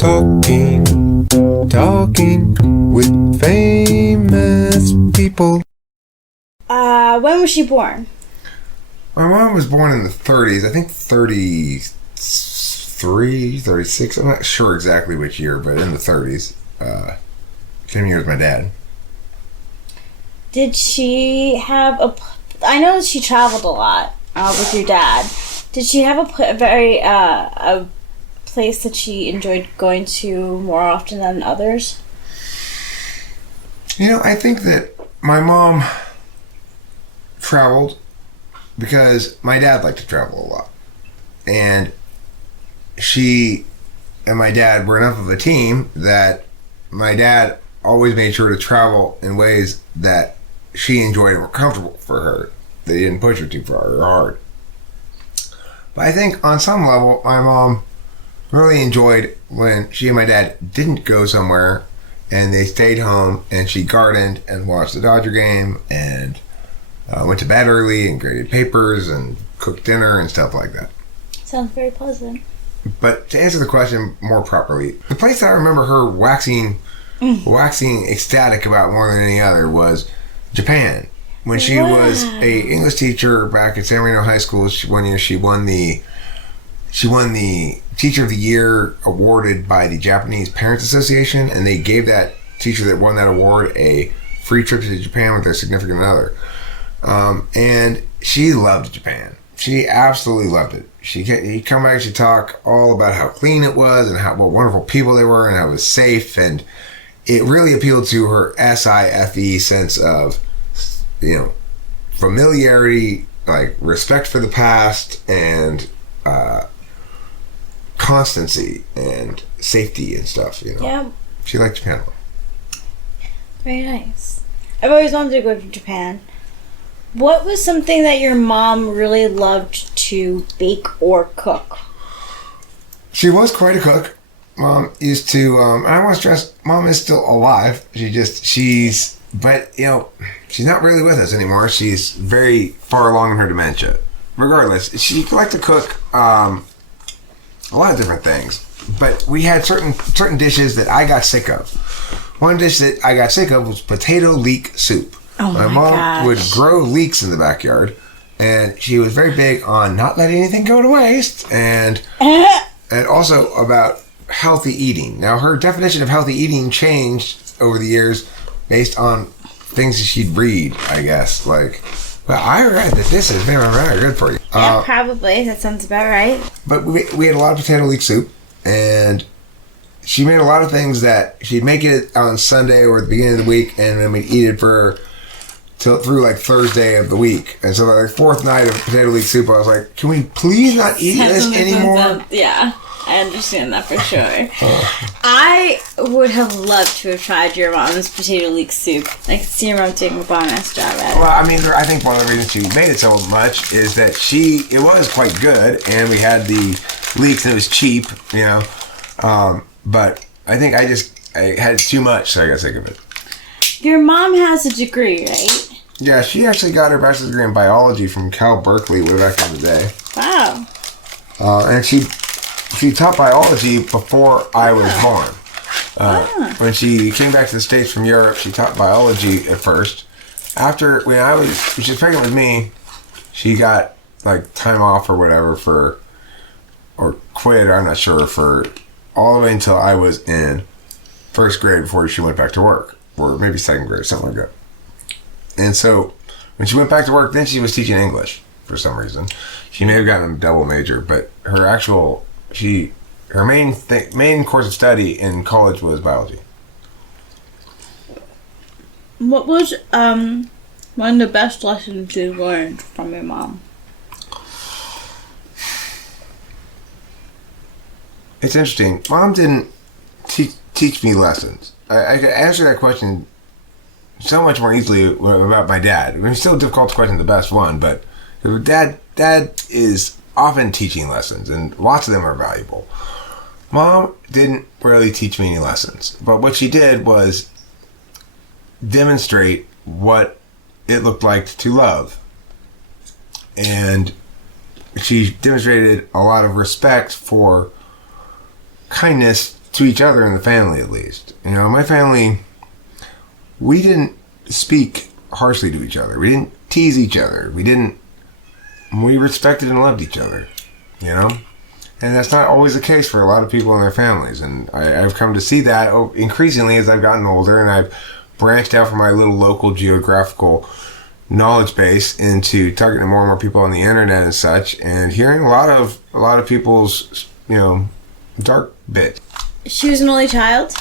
Talking with famous people. When was she born? My mom was born in the 30s. I think 33, 36. I'm not sure exactly which year, but in the 30s. Same year as my dad. Did she have I know she traveled a lot with your dad. Did she have a place that she enjoyed going to more often than others? I think that my mom traveled because my dad liked to travel a lot. And she and my dad were enough of a team that my dad always made sure to travel in ways that she enjoyed and were comfortable for her. They didn't push her too far or hard. But I think on some level, my mom really enjoyed when she and my dad didn't go somewhere and they stayed home and she gardened and watched the Dodger game and went to bed early and graded papers and cooked dinner and stuff like that. Sounds very pleasant. But to answer the question more properly, the place that I remember her waxing ecstatic about more than any other was Japan. When she was a English teacher back at San Marino High School, one year she won the Teacher of the Year awarded by the Japanese Parents Association, and they gave that teacher that won that award a free trip to Japan with their significant other. And she loved Japan. She absolutely loved it. He'd come back, she'd talk all about how clean it was and what wonderful people they were and how it was safe, and it really appealed to her SIFE sense of, familiarity, like respect for the past, and constancy and safety and stuff. Yeah. She liked Japan a lot. Very nice. I've always wanted to go to Japan. What was something that your mom really loved to bake or cook? She was quite a cook. Mom used to, I want to stress, Mom is still alive. She's not really with us anymore. She's very far along in her dementia. Regardless, she liked to cook a lot of different things. But we had certain dishes that I got sick of. One dish that I got sick of was potato leek soup. Oh my mom gosh. would grow leeks in the backyard, and she was very big on not letting anything go to waste, and also about healthy eating. Now, her definition of healthy eating changed over the years based on things that she'd read, I guess. Like, well, I read that this is very, very good for you. Yeah, probably. That sounds about right. But we had a lot of potato leek soup, and she made a lot of things that she'd make it on Sunday or at the beginning of the week, and then we'd eat it through like Thursday of the week. And so like fourth night of potato leek soup, I was like, can we please not eat this anymore? Yeah, I understand that for sure. I would have loved to have tried your mom's potato leek soup. I could see your mom taking a bomb-ass job at it. Well, I mean, I think one of the reasons she made it so much is that it was quite good, and we had the leeks and it was cheap, but I think I had too much, so I got sick of it. Your mom has a degree, right? Yeah, she actually got her bachelor's degree in biology from Cal Berkeley way back in the day. Wow. And she taught biology before I was born. When she came back to the States from Europe, she taught biology at first. After, when she was pregnant with me, she got like time off or whatever or quit, I'm not sure, for all the way until I was in first grade before she went back to work. Or maybe second grade, something like that. And so when she went back to work, then she was teaching English for some reason. She may have gotten a double major, but her main course of study in college was biology. What was one of the best lessons you learned from your mom? It's interesting. Mom didn't teach me lessons. I could answer that question so much more easily about my dad. I mean, it's still difficult to question the best one, but dad is often teaching lessons, and lots of them are valuable. Mom didn't really teach me any lessons, but what she did was demonstrate what it looked like to love. And she demonstrated a lot of respect for kindness to each other in the family, at least. You know, my family, we didn't speak harshly to each other. We didn't tease each other. We respected and loved each other, you know? And that's not always the case for a lot of people in their families. And I've come to see that increasingly as I've gotten older, and I've branched out from my little local geographical knowledge base into talking to more and more people on the internet and such, and hearing a lot of people's, you know, dark bit. She was an only child?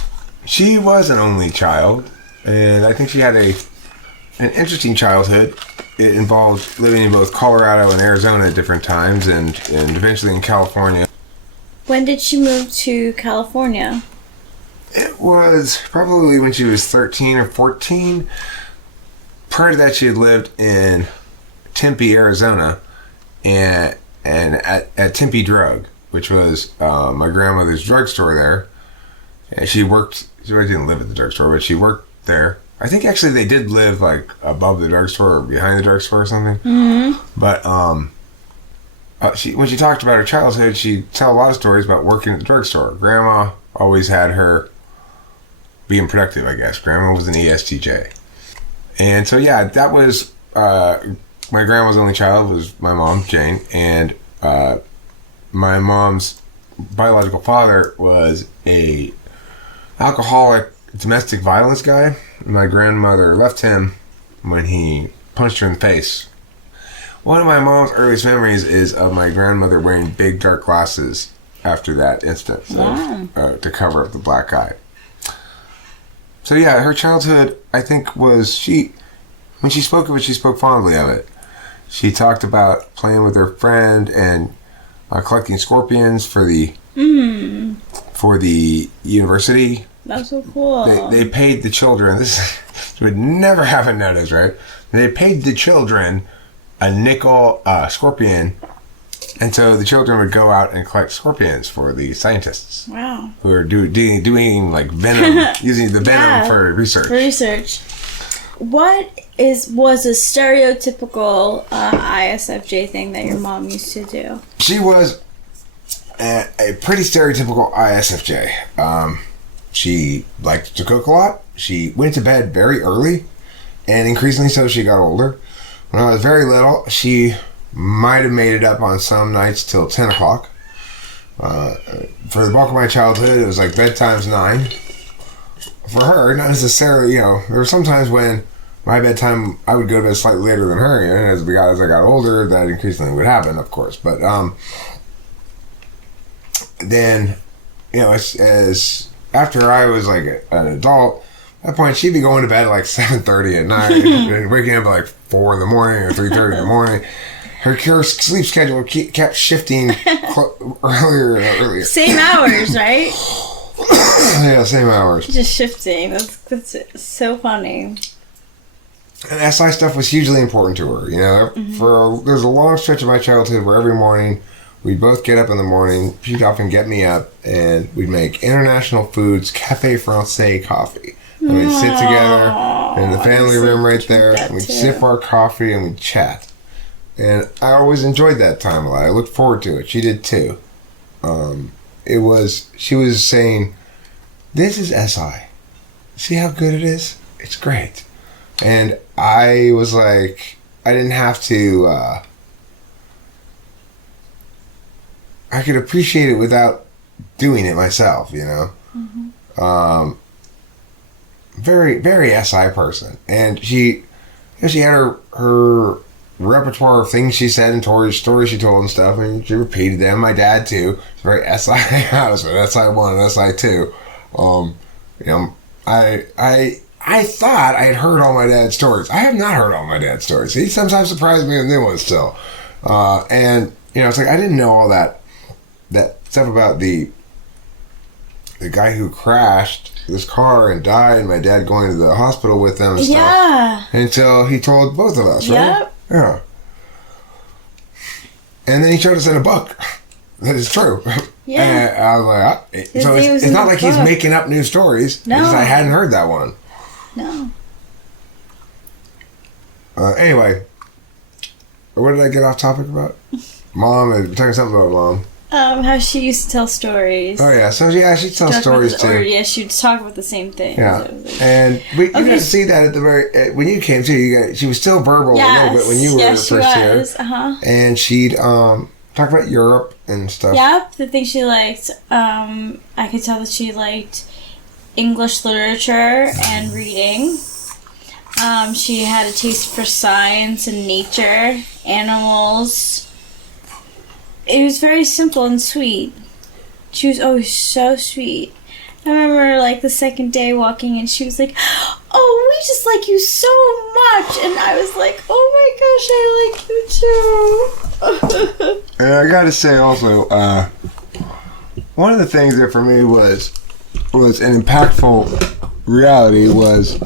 She was an only child, and I think she had an interesting childhood. It involved living in both Colorado and Arizona at different times, and eventually in California. When did she move to California? It was probably when she was 13 or 14. Prior to that, she had lived in Tempe, Arizona, and at Tempe Drug, which was my grandmother's drugstore there. And she didn't live at the drugstore, but she worked there. I think actually they did live like above the drugstore or behind the drugstore or something. Mm-hmm. But when she talked about her childhood, she'd tell a lot of stories about working at the drugstore. Grandma always had her being productive, I guess. Grandma was an ESTJ. And so, yeah, that was, my grandma's only child was my mom, Jane, and my mom's biological father was a alcoholic domestic violence guy. My grandmother left him when he punched her in the face. One of my mom's earliest memories is of my grandmother wearing big dark glasses after that instance to cover up the black eye. So yeah, her childhood, I think, when she spoke of it, she spoke fondly of it. She talked about playing with her friend and collecting scorpions for the university. That's so cool. They paid the children, this would never happen nowadays, right? They paid the children a nickel scorpion, and so the children would go out and collect scorpions for the scientists. Wow. Who are doing like venom, using the venom for research. What was a stereotypical ISFJ thing that your mom used to do? She was a pretty stereotypical ISFJ. She liked to cook a lot. She went to bed very early, and increasingly so as she got older. When I was very little, she might have made it up on some nights till 10 o'clock. For the bulk of my childhood, it was like bedtime's 9. For her, not necessarily, you know, there were some times when my bedtime, I would go to bed slightly later than her, and as I got older, that increasingly would happen, of course. But then, you know, as after I was like an adult, at that point she'd be going to bed at like 7:30 at night and waking up at like 4 in the morning or 3:30 in the morning. Her sleep schedule kept shifting earlier and earlier. Same hours, right? Yeah, same hours. Just shifting. That's so funny. And SI stuff was hugely important to her. You know, there's a long stretch of my childhood where every morning we'd both get up in the morning. She'd often get me up, and we'd make International Foods Cafe Francais coffee. And we'd sit together in the family room right there, and we'd sip our coffee and we'd chat. And I always enjoyed that time a lot. I looked forward to it. She did too. She was saying, "This is SI. See how good it is? It's great." And I was like, I didn't have to, I could appreciate it without doing it myself, you know? Mm-hmm. Very, very SI person. And she had her repertoire of things she said and stories she told and stuff, and she repeated them. My dad too. It's very SI house, SI1 and SI2. You know, I thought I had heard all my dad's stories. I have not heard all my dad's stories. He sometimes surprised me with new ones still. And you know, it's like I didn't know all that stuff about the guy who crashed this car and died, and my dad going to the hospital with them and stuff. Yeah. Until he told both of us, right? Yep. Yeah. And then he showed us in a book that is true. Yeah. And I was like, so it's not like he's making up new stories. No. Because I hadn't heard that one. No. Anyway, what did I get off topic about? Mom, we're talking something about Mom. How she used to tell stories. Oh yeah, so yeah, she tells stories too. Yeah, she'd talk about the same thing. Yeah, So like, and you got to see that at the very when you came too. She was still verbal a little bit when you were first here. And she'd talk about Europe and stuff. Yep, the thing she liked. I could tell that she liked English literature and reading. She had a taste for science and nature, animals. It was very simple and sweet. She was always so sweet. I remember, like, the second day walking in, she was like, "Oh, we just like you so much." And I was like, "Oh my gosh, I like you too." And I gotta say also, one of the things that for me was an impactful reality was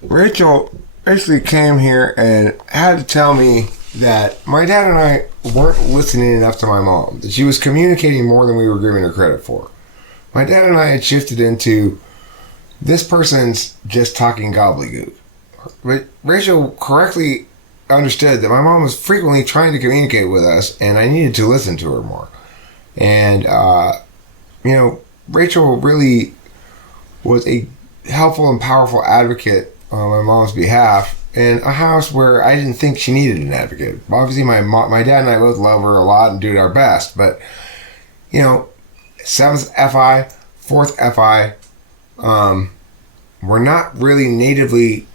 Rachel basically came here and had to tell me that my dad and I weren't listening enough to my mom, that she was communicating more than we were giving her credit for. My dad and I had shifted into this person's just talking gobbledygook. But Rachel correctly understood that my mom was frequently trying to communicate with us and I needed to listen to her more. And, Rachel really was a helpful and powerful advocate on my mom's behalf in a house where I didn't think she needed an advocate. Obviously, my dad and I both love her a lot and do our best, but, 7th FI, 4th FI, we're not really natively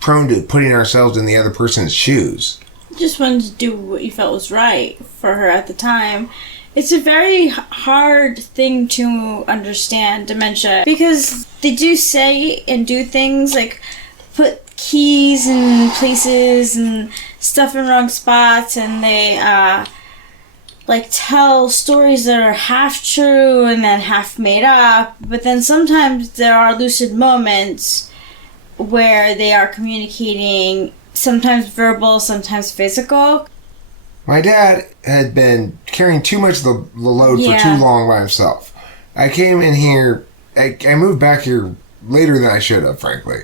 prone to putting ourselves in the other person's shoes. Just wanted to do what you felt was right for her at the time. It's a very hard thing to understand, dementia, because they do say and do things like put keys in places and stuff in wrong spots, and they tell stories that are half true and then half made up. But then sometimes there are lucid moments where they are communicating, sometimes verbal, sometimes physical. My dad had been carrying too much of the load for too long by himself. I came in here, I moved back here later than I should have, frankly.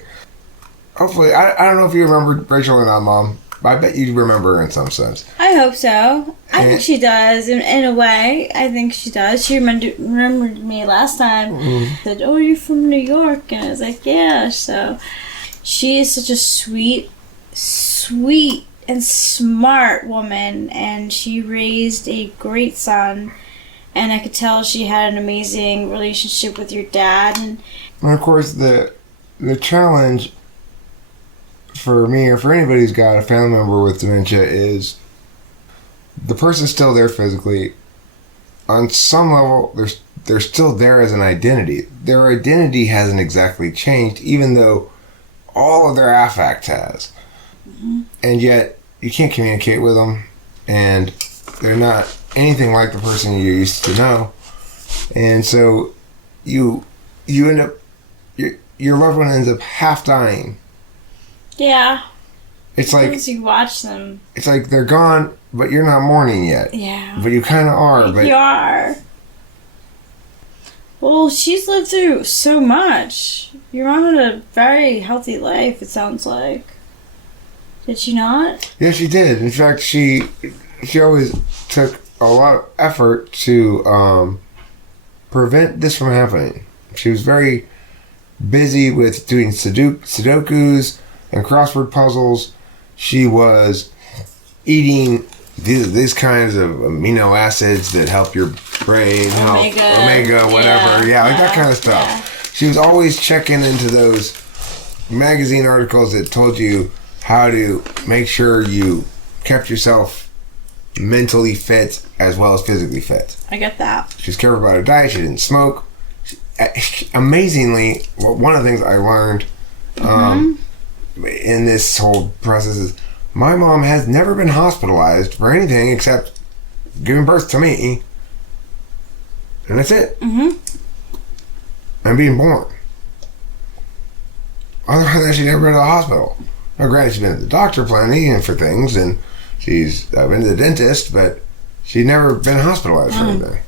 Hopefully, I don't know if you remember Rachel or not, Mom. I bet you remember her in some sense. I hope so. I think she does, in a way. I think she does. She remembered me last time. Mm-hmm. Said, "Oh, you're from New York?" And I was like, "Yeah." So, she is such a sweet and smart woman, and she raised a great son, and I could tell she had an amazing relationship with your dad. And of course, the challenge for me or for anybody who's got a family member with dementia is the person's still there physically. On some level, they're still there as an identity. Their identity hasn't exactly changed, even though all of their affect has. Mm-hmm. And yet, you can't communicate with them, and they're not anything like the person you used to know. And so, you end up, your loved one ends up half dying. Yeah. It's like as you watch them. It's like they're gone, but you're not mourning yet. Yeah. But you kind of are. But you are. Well, she's lived through so much. Your mom had a very healthy life, it sounds like. Did she not? Yeah, she did. In fact, she always took a lot of effort to prevent this from happening. She was very busy with doing Sudokus and crossword puzzles. She was eating these kinds of amino acids that help your brain, omega, whatever. Yeah, like that kind of stuff. Yeah. She was always checking into those magazine articles that told you how to make sure you kept yourself mentally fit as well as physically fit. I get that. She was careful about her diet. She didn't smoke. Amazingly, one of the things I learned in this whole process is my mom has never been hospitalized for anything except giving birth to me, and that's it. Mm-hmm. And being born. Other than that, she's never been to the hospital. Now, granted, she's been at the doctor plenty for things, and she's been to the dentist, but she's never been hospitalized for anything.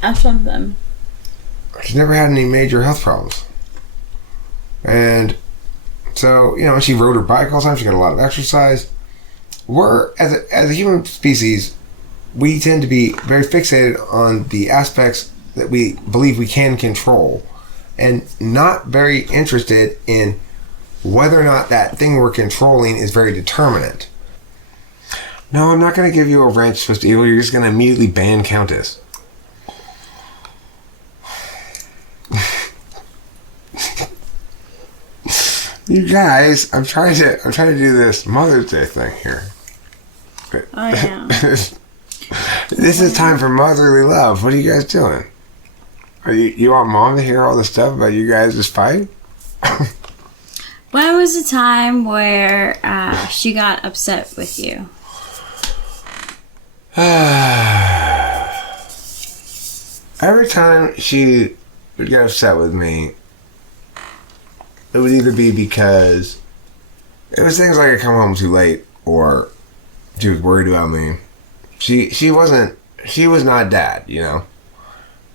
That's one of them. She's never had any major health problems. And so, she rode her bike all the time. She got a lot of exercise. We're, as a human species, we tend to be very fixated on the aspects that we believe we can control and not very interested in whether or not that thing we're controlling is very determinate. No, I'm not going to give you a wrench, Mr. Evil. You're just going to immediately ban Countess. You guys, I'm trying to do this Mother's Day thing here. Oh, yeah. This is time for motherly love. What are you guys doing? You want Mom to hear all the stuff about you guys just fight? When was the time where she got upset with you? Every time she would get upset with me, it would either be because it was things like I come home too late, or she was worried about me. She was not Dad, you know.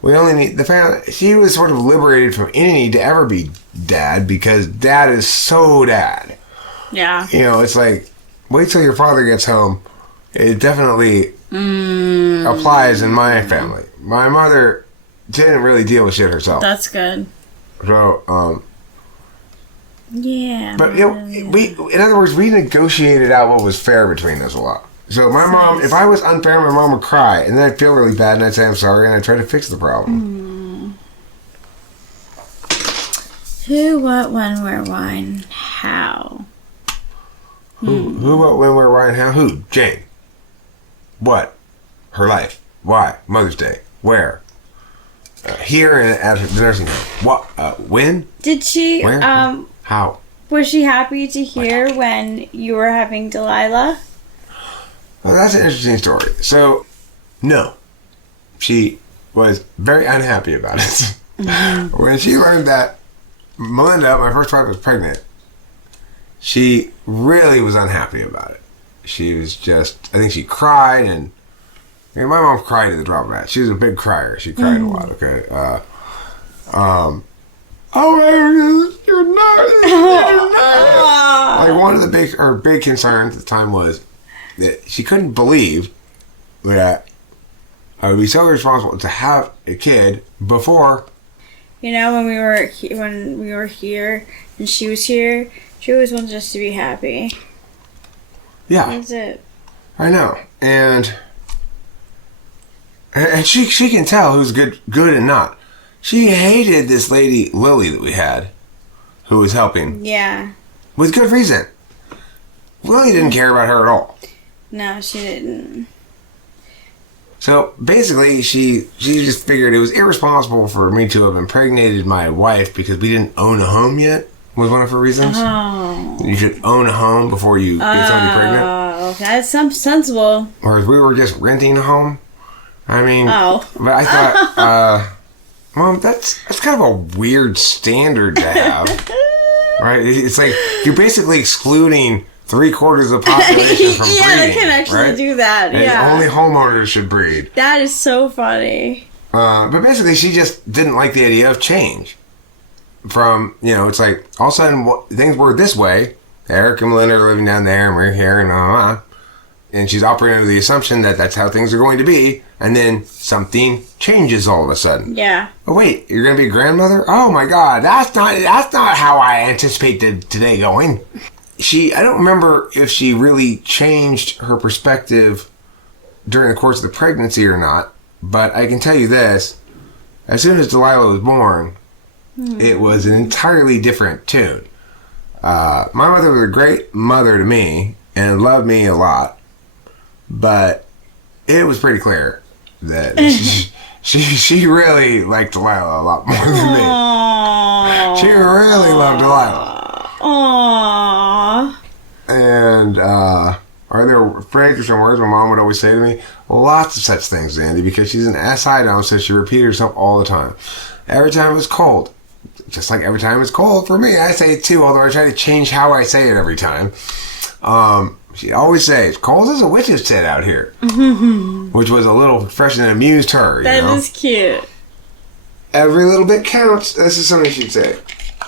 We only need the family. She was sort of liberated from any need to ever be Dad, because Dad is so Dad. Yeah. You know, it's like, wait till your father gets home. It definitely applies in my family. My mother didn't really deal with shit herself. That's good. So, yeah. But, you know, in other words, we negotiated out what was fair between us a lot. So my mom, if I was unfair, my mom would cry, and then I'd feel really bad, and I'd say I'm sorry, and I'd try to fix the problem. Who, what, when, where, why, how? Who, what, when, where, why, and how? Who? Jane. What? Her life. Why? Mother's Day. Where? Here and at the nursing home. What? When? Did she, Where? How? was she happy to hear when you were having Delilah? Well, that's an interesting story. So, no. She was very unhappy about it. When she learned that Melinda, my first wife, was pregnant, she really was unhappy about it. She was just, I think she cried, and my mom cried at the drop of a hat. She was a big crier. She cried a lot, okay? Oh, you're not. Like, one of the big concerns at the time was that she couldn't believe that I would be so responsible to have a kid before. You know, when we were here and she was here, she always wanted us to be happy. Yeah, That's it. I know, and she can tell who's good and not. She hated this lady Lily that we had, who was helping. Yeah. With good reason. Lily didn't care about her at all. No, she didn't. So basically, she just figured it was irresponsible for me to have impregnated my wife because we didn't own a home yet, was one of her reasons. Oh. You should own a home before you get somebody pregnant. Oh, that's sensible. Whereas we were just renting a home. I mean, but I thought, Mom, that's kind of a weird standard to have. Right? It's like you're basically excluding 3/4 of the population from breeding. Yeah, they can actually do that. And only homeowners should breed. That is so funny. But basically, she just didn't like the idea of change. From, you know, it's like, all of a sudden, things were this way. Eric and Melinda are living down there, and we're here, and and she's operating under the assumption that that's how things are going to be, and then something changes all of a sudden. Yeah. Oh, wait, you're going to be a grandmother? Oh, my God, that's not how I anticipated today going. I don't remember if she really changed her perspective during the course of the pregnancy or not, but I can tell you this. As soon as Delilah was born, it was an entirely different tune. My mother was a great mother to me and loved me a lot, but it was pretty clear that she really liked Delilah a lot more than me. Aww. She really loved Delilah. Aww. And are there phrases or words my mom would always say to me? Lots of such things, Andy, because she's an SI, so she repeated herself all the time. Every time it was cold. Just like every time it's cold for me, I say it too, although I try to change how I say it every time. She'd always say, it's cold as a witch's tit out here. Which was a little fresh and amused her, you know? That is cute. Every little bit counts. This is something she'd say.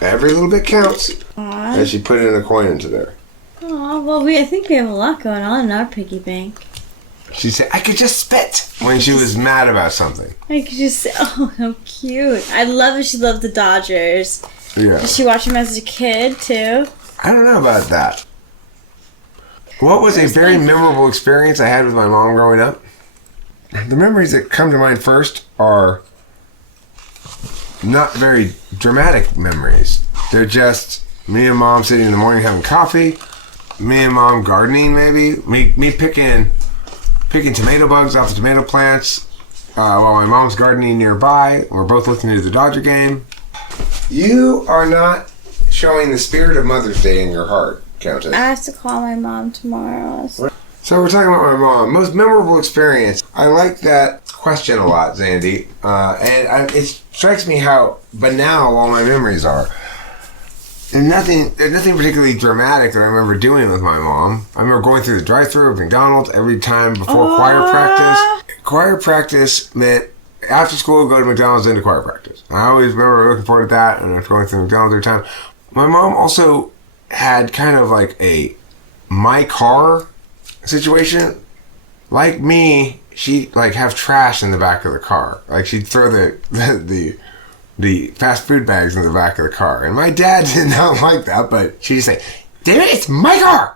Every little bit counts. Aww. And she put in a coin into there. Aw, well, I think we have a lot going on in our piggy bank. She said, I could just spit when she was mad about something. I could just say, oh, how cute. I love that she loved the Dodgers. Yeah. Did she watch them as a kid, too? I don't know about that. What was a very memorable experience I had with my mom growing up? The memories that come to mind first are not very dramatic memories. They're just me and mom sitting in the morning having coffee, me and mom gardening maybe, me picking tomato bugs off the tomato plants while my mom's gardening nearby. We're both listening to the Dodger game. You are not showing the spirit of Mother's Day in your heart, Countess. I have to call my mom tomorrow. So we're talking about my mom. Most memorable experience. I like that question a lot, Zandy. It strikes me how banal all my memories are. There's nothing particularly dramatic that I remember doing with my mom. I remember going through the drive-thru of McDonald's every time before choir practice. Choir practice meant after school, go to McDonald's into choir practice. I always remember looking forward to that, and I was going through McDonald's every time. My mom also had kind of like a my car situation. Like me, she'd like have trash in the back of the car. Like she'd throw the fast food bags in the back of the car. And my dad did not like that, but she'd just say, David, it's my car!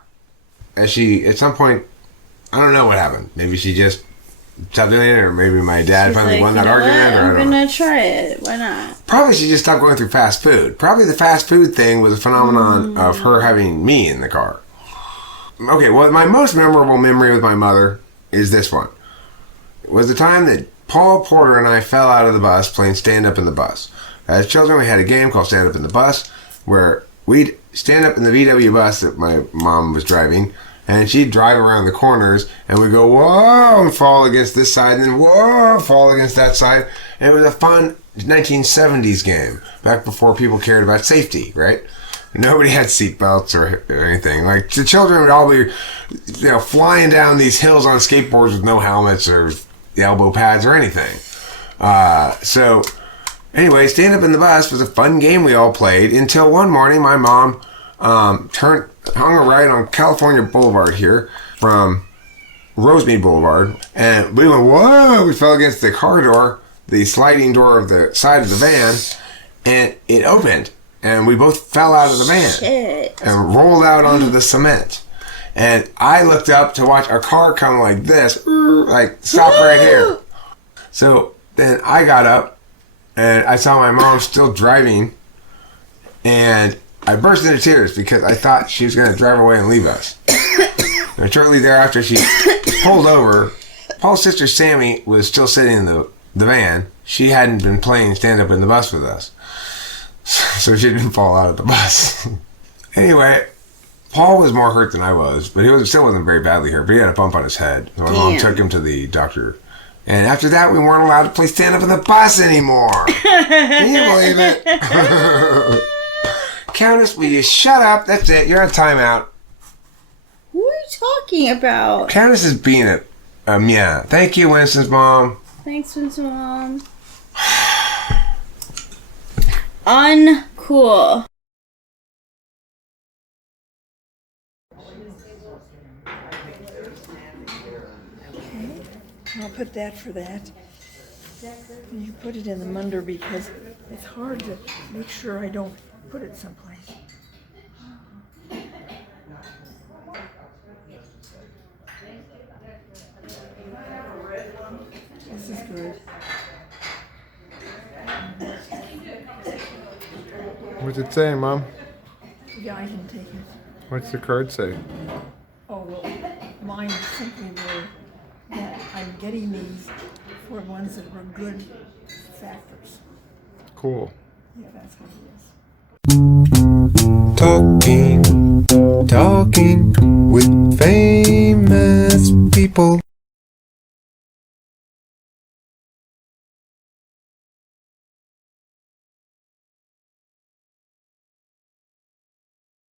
As she, at some point, I don't know what happened. Maybe she just stopped doing it, or maybe my dad finally won that argument. Or I'm gonna try it. Why not? Probably she just stopped going through fast food. Probably the fast food thing was a phenomenon of her having me in the car. Okay, well, my most memorable memory with my mother is this one. It was the time that Paul Porter and I fell out of the bus playing Stand Up in the Bus. As children, we had a game called Stand Up in the Bus where we'd stand up in the VW bus that my mom was driving, and she'd drive around the corners, and we'd go, whoa, and fall against this side, and then whoa, fall against that side. And it was a fun 1970s game, back before people cared about safety, right? Nobody had seatbelts or anything. Like, the children would all be, flying down these hills on skateboards with no helmets or elbow pads or anything. So, anyway, Stand Up in the Bus was a fun game we all played until one morning my mom hung a right on California Boulevard here from Rosemead Boulevard, and we went, whoa, we fell against the car door, the sliding door of the side of the van, and it opened, and we both fell out of the van. Shit. And rolled out onto the cement. And I looked up to watch a car come like this, like stop right here. So then I got up, and I saw my mom still driving, and I burst into tears because I thought she was going to drive away and leave us. And shortly thereafter, she pulled over. Paul's sister Sammy was still sitting in the van. She hadn't been playing Stand Up in the Bus with us, so she didn't fall out of the bus. Anyway, Paul was more hurt than I was, but still wasn't very badly hurt, but he had a bump on his head. So my mom took him to the doctor. And after that, we weren't allowed to play Stand Up in the Bus anymore. Can you believe it? Countess, will you shut up? That's it. You're on timeout. Who are you talking about? Countess is being a meow. Thank you, Winston's mom. Thanks, Winston Mom. Uncool. I'll put that for that. You put it in the munder because it's hard to make sure I don't put it someplace. This is good. What's it say, Mom? Yeah, I can take it. What's the card say? Oh, well, mine simply were that I'm getting these for ones that were good factors. Cool. Yeah, that's what it is. Talking with famous people.